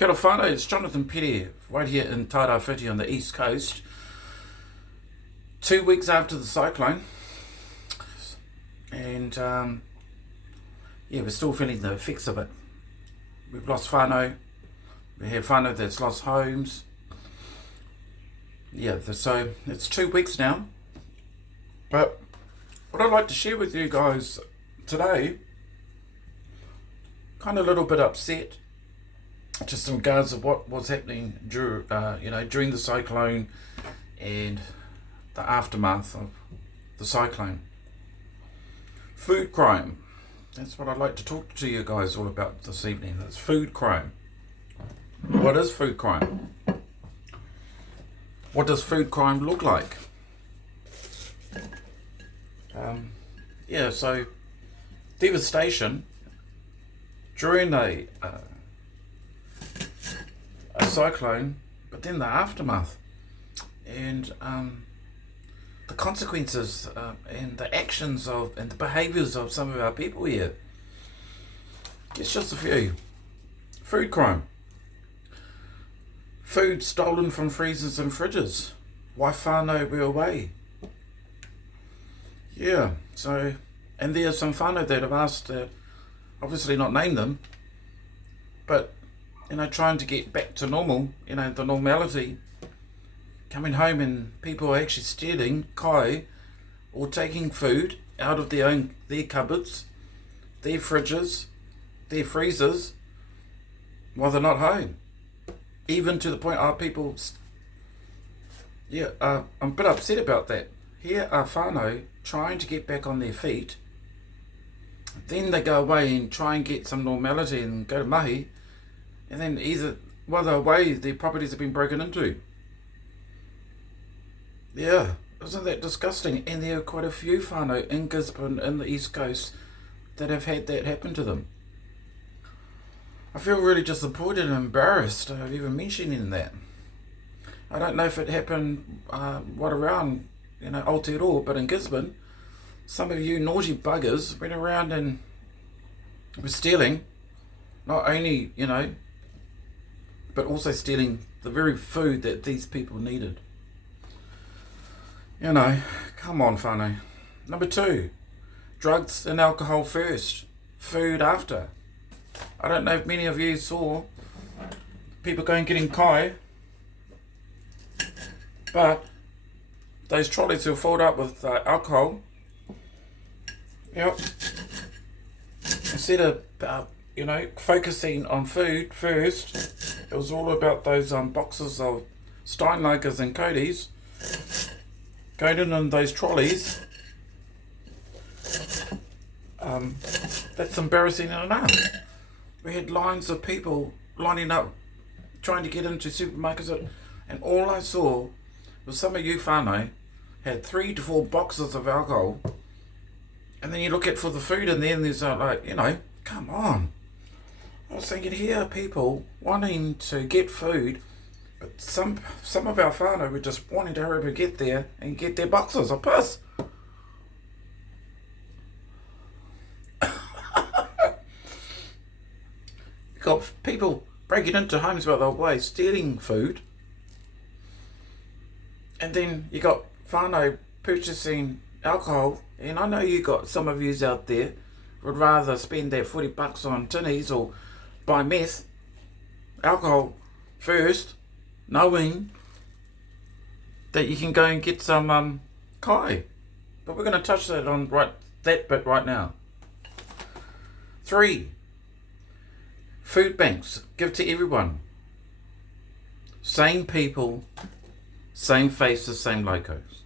Kia ora whanau, it's Jonathan Petty right here in Tairawhiti on the east coast. 2 weeks after the cyclone, and we're still feeling the effects of it. We've lost whanau, we have whanau that's lost homes. So it's 2 weeks now. But what I'd like to share with you guys today, kind of a little bit upset, just in regards of what was happening during the cyclone and the aftermath of the cyclone. Food crime. That's what I'd like to talk to you guys all about this evening. That's food crime. What is food crime? What does food crime look like? So devastation during a cyclone, but then the aftermath and the consequences and the actions of and the behaviours of some of our people here. It's just a few. Food crime. Food stolen from freezers and fridges. Why whanau we're away? And there's some whanau that have asked, obviously not name them, but trying to get back to normal, the normality, coming home and people are actually stealing kai or taking food out of their cupboards, their fridges, their freezers while they're not home. Even to the point people, I'm a bit upset about that. Here are whanau trying to get back on their feet, then they go away and try and get some normality and go to mahi, and then either while they're away their properties have been broken into. Isn't that disgusting? And there are quite a few whanau in Gisborne, in the east coast, that have had that happen to them. I feel really disappointed and embarrassed of even mentioning that. I don't know if it happened around Aotearoa, but in Gisborne, some of you naughty buggers went around and were stealing, not only, but also stealing the very food that these people needed. Come on, whanau. Number 2, drugs and alcohol first, food after. I don't know if many of you saw people going getting kai, but those trolleys were filled up with alcohol. Instead of focusing on food first, it was all about those boxes of Steinlagers and Cody's going in those trolleys. That's embarrassing enough. We had lines of people lining up trying to get into supermarkets, and all I saw was some of you whanau had 3 to 4 boxes of alcohol, and then you look at for the food and then there's come on. I was thinking, here are people wanting to get food, but some of our whanau were just wanting to hurry up and get there and get their boxes of piss. You got people breaking into homes by the way, stealing food, and then you got whanau purchasing alcohol. And I know you got some of yous out there would rather spend that $40 on tinnies or buy meth, alcohol first, knowing that you can go and get some kai. But we're going to touch that on that bit right now. 3, Foodbanks, give to everyone. Same people, same faces, same locos.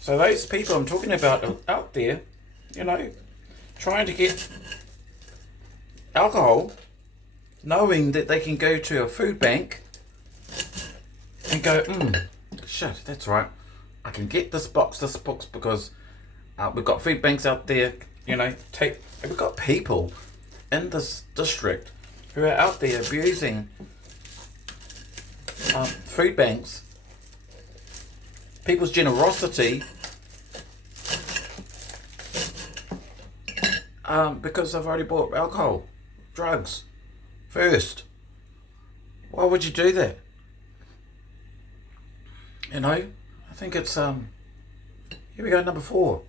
So those people I'm talking about are out there, trying to get alcohol, knowing that they can go to a food bank and go, shit, that's right, I can get this box because we've got food banks out there, we've got people in this district who are out there abusing food banks, people's generosity, because they've already bought alcohol, drugs first. Why would you do that? You know, I think it's, here we go, number 4.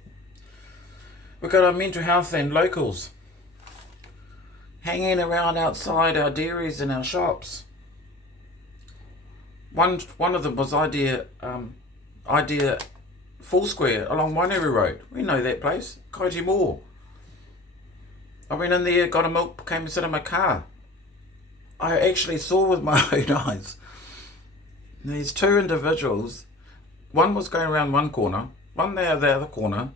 We've got our mental health and locals hanging around outside our dairies and our shops. One of them was Idea Foursquare along Whanau Road. We know that place, Kaiji Mall. I went in there, got a milk, came and sat in my car. I actually saw with my own eyes these 2 individuals. One was going around one corner, one there the other corner,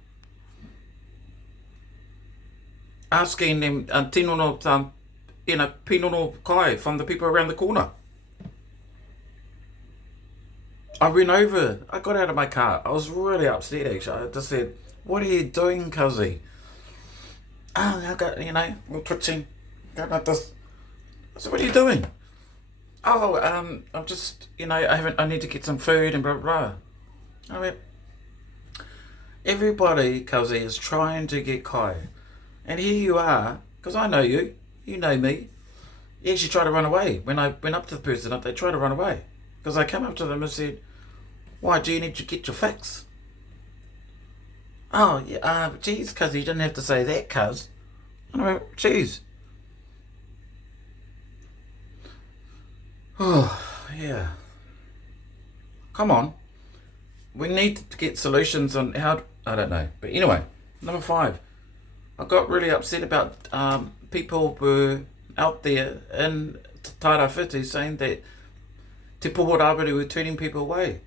asking them tinono, pinono kai from the people around the corner. I went over, I got out of my car. I was really upset actually. I just said, "What are you doing, cuzzy?" "Oh, I got, we're twitching. Got like this." I said, "What are you doing?" "Oh, I'm just, I need to get some food and blah, blah, blah." I went, everybody, cuzzy, is trying to get kai. And here you are, because I know you know me. You actually try to run away. When I went up to the person, they tried to run away. Because I came up to them and said, "Why, do you need to get your fix?" "Oh, yeah, geez, cuz, you didn't have to say that, cuz." And I went, geez. Oh, yeah. Come on. We need to get solutions on how, I don't know. But anyway, number 5. I got really upset about people were out there in Tairawhiti saying that Te Poho Rawiri were turning people away.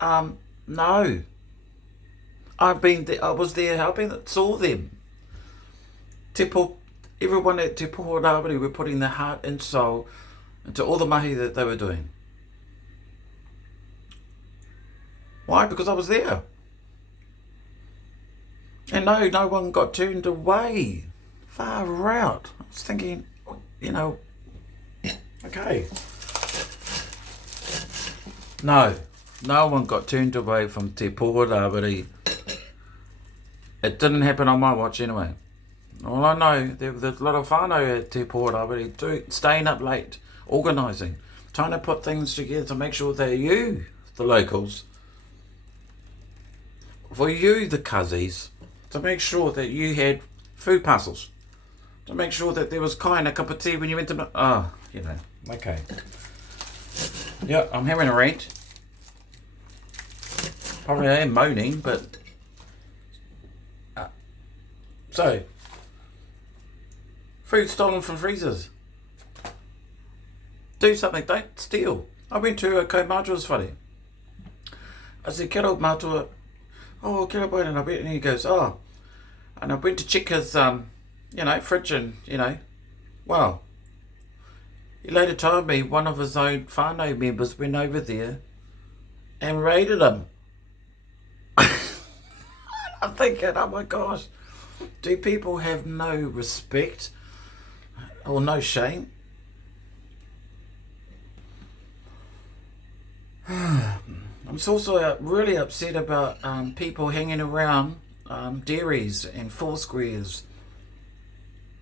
No. I was there helping, saw them. Everyone at Te Poho Rawiri were putting their heart and soul into all the mahi that they were doing. Why? Because I was there. And no one got turned away. Far out. I was thinking, okay. No one got turned away from Te Poho Rawiri. It didn't happen on my watch anyway. All I know, there's a lot of whanau at Te Poho Rawiri staying up late, organising, trying to put things together to make sure that you, the locals, for you, the cuzzies, to make sure that you had food parcels, to make sure that there was kai and a cup of tea when you went to... okay. Yeah, I'm having a rant. Probably I am moaning, but... So, food stolen from freezers. Do something, don't steal. I went to a Kaumatua's whare. I said, "Kia ora mātua." "Oh, kia ora pai," and he goes, "Oh." And I went to check his, fridge and, well, he later told me one of his own whanau members went over there and raided him. I'm thinking, oh my gosh, do people have no respect or no shame? I'm also really upset about people hanging around dairies and foursquares,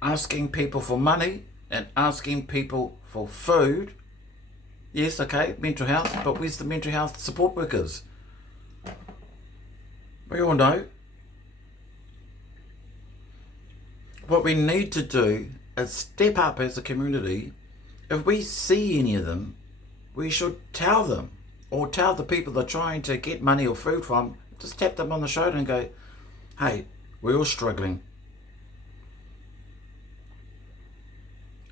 asking people for money and asking people for food. Yes, okay, mental health, but where's the mental health support workers? We all know. What we need to do is step up as a community. If we see any of them, we should tell them, or tell the people they're trying to get money or food from, just tap them on the shoulder and go, "Hey, we're all struggling.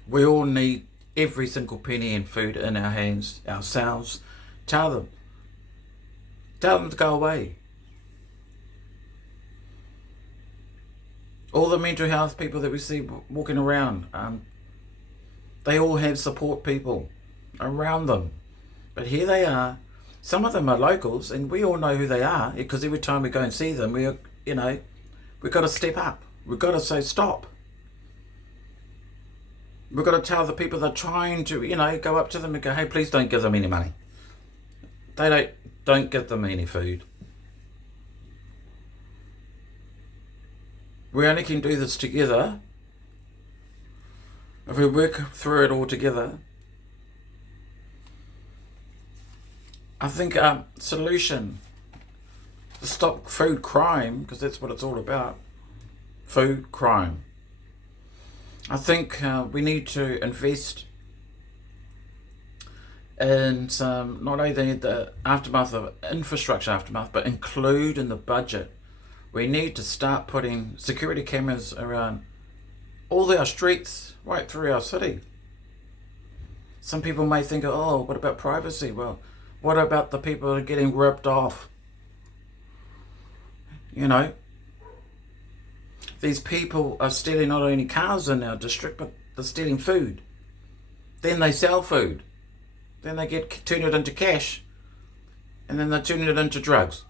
We all need every single penny and food in our hands ourselves." Tell them. Tell them to go away. All the mental health people that we see walking around, they all have support people around them. But here they are. Some of them are locals, and we all know who they are, because every time we go and see them, we've got to step up. We've got to say stop. We've got to tell the people that are trying to, go up to them and go, "Hey, please don't give them any money. Don't give them any food. We only can do this together if we work through it all together. I think solution to stop food crime, because that's what it's all about. Food crime. I think we need to invest in some, not only the aftermath of infrastructure aftermath, but include in the budget. We need to start putting security cameras around all our streets, right through our city. Some people may think, oh, what about privacy? Well, what about the people who are getting ripped off? You know, these people are stealing not only cars in our district, but they're stealing food. Then they sell food. Then they turn it into cash. And then they turn it into drugs.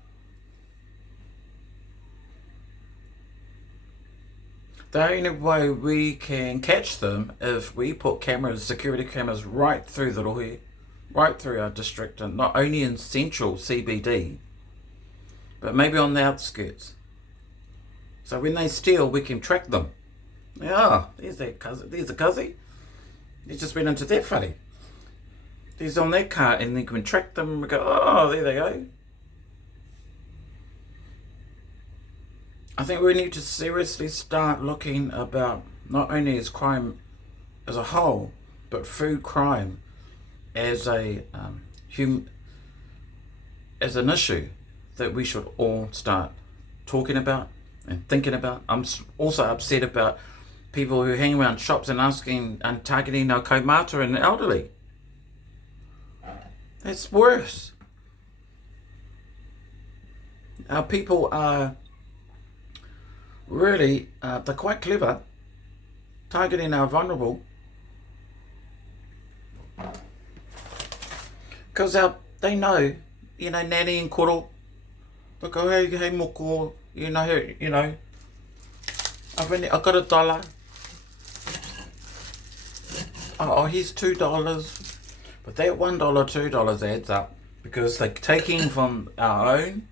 The only way we can catch them if we put cameras, security cameras, right through the rohe, right through our district, and not only in central CBD, but maybe on the outskirts. So when they steal, we can track them. Yeah, there's that cousin. There's the cousin. He's just went into that whare. He's on that car, and then we can track them. And we go, oh, there they go. I think we need to seriously start looking about not only as crime as a whole, but food crime as a as an issue that we should all start talking about and thinking about. I'm also upset about people who hang around shops and asking and targeting our kaumata and elderly. That's worse. Our people are really, they're quite clever, targeting our vulnerable, because they know, nanny and koro, they go, hey moko, I've got $1. Oh, here's $2. But that $1, $2 adds up, because they're taking from our own.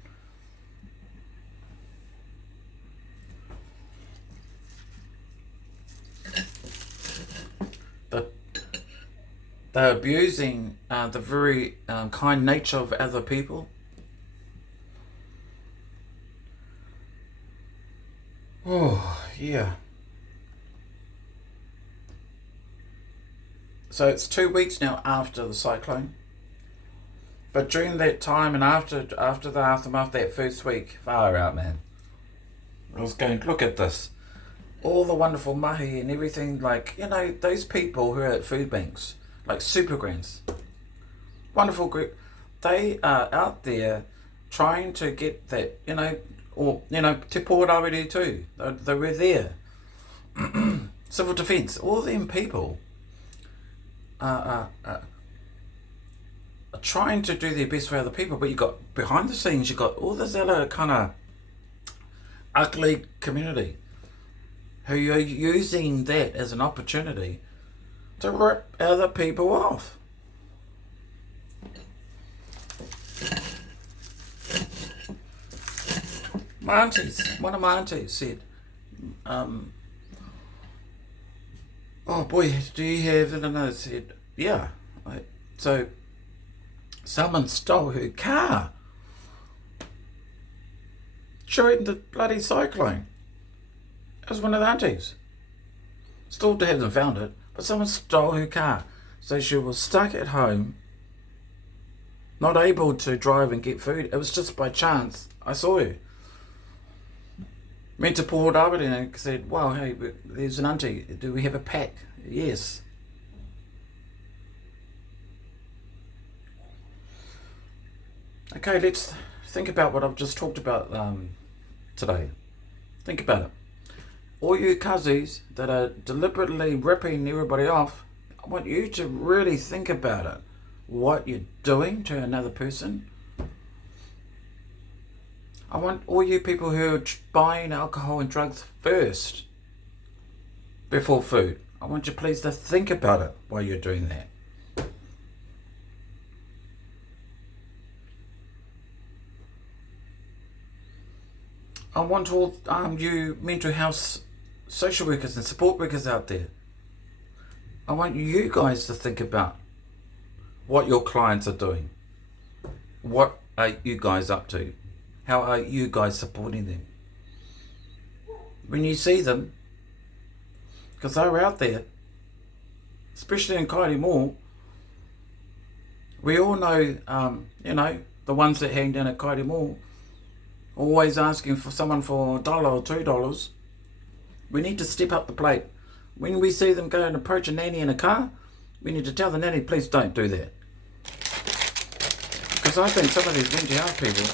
They're abusing the very kind nature of other people. Oh, yeah. So it's 2 weeks now after the cyclone. But during that time and after the aftermath, that first week, far out, man. I was going, look at this. All the wonderful mahi and everything, those people who are at Foodbanks, like super grands, wonderful group, they are out there trying to get that, te Poho Rawiri too. They were there. Civil defence, all them people are trying to do their best for other people, but you got behind the scenes, you got all this other kind of ugly community who are using that as an opportunity to rip other people off. One of my aunties said, oh boy, do you have, and I said, yeah. So someone stole her car during the bloody cyclone. It was one of the aunties. Still hasn't found it, but someone stole her car. So she was stuck at home, not able to drive and get food. It was just by chance I saw her. Went to Poho Rawiri and said, wow, hey, there's an auntie. Do we have a pack? Yes. Okay, let's think about what I've just talked about today. Think about it. All you kazis that are deliberately ripping everybody off, I want you to really think about it. What you're doing to another person. I want all you people who are buying alcohol and drugs first, before food. I want you please to think about it while you're doing that. I want all you mental health social workers and support workers out there. I want you guys to think about what your clients are doing. what are you guys up to? How are you guys supporting them? When you see them, because they're out there, especially in Kairi Mall, we all know, the ones that hang down at Kairi Mall, always asking for someone for $1 or $2. We need to step up the plate. When we see them go and approach a nanny in a car, we need to tell the nanny, please don't do that. Because I think some of these mental health people,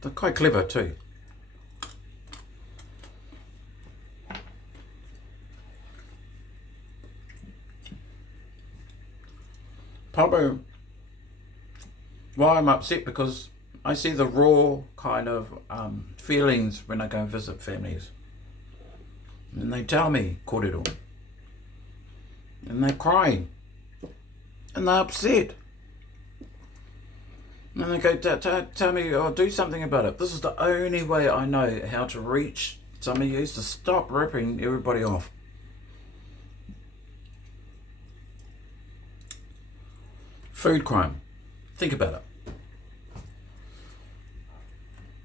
they're quite clever too. Probably why I'm upset, because I see the raw kind of feelings when I go and visit families. And they tell me, kōrero. And they're crying. And they're upset. And they go, tell me, do something about it. This is the only way I know how to reach some of you, is to stop ripping everybody off. Food crime. Think about it.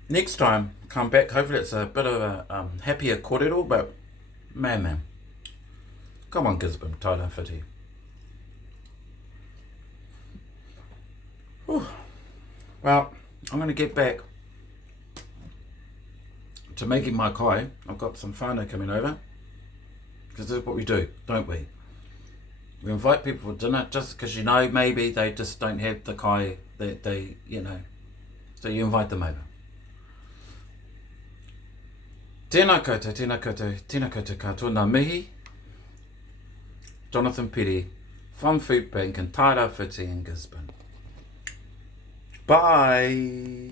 Next time, come back. Hopefully it's a bit of a happier kōrero, but man. Come on, Gisborne, Tairawhiti. Well, I'm going to get back to making my kai. I've got some whanau coming over, because this is what we do, don't we? We invite people for dinner just because, maybe they just don't have the kai that they, so you invite them over. Tēnā koutou katoa, ngā mihi. Jonathan Petty from Foodbank in Tairawhiti in Gisborne. Bye.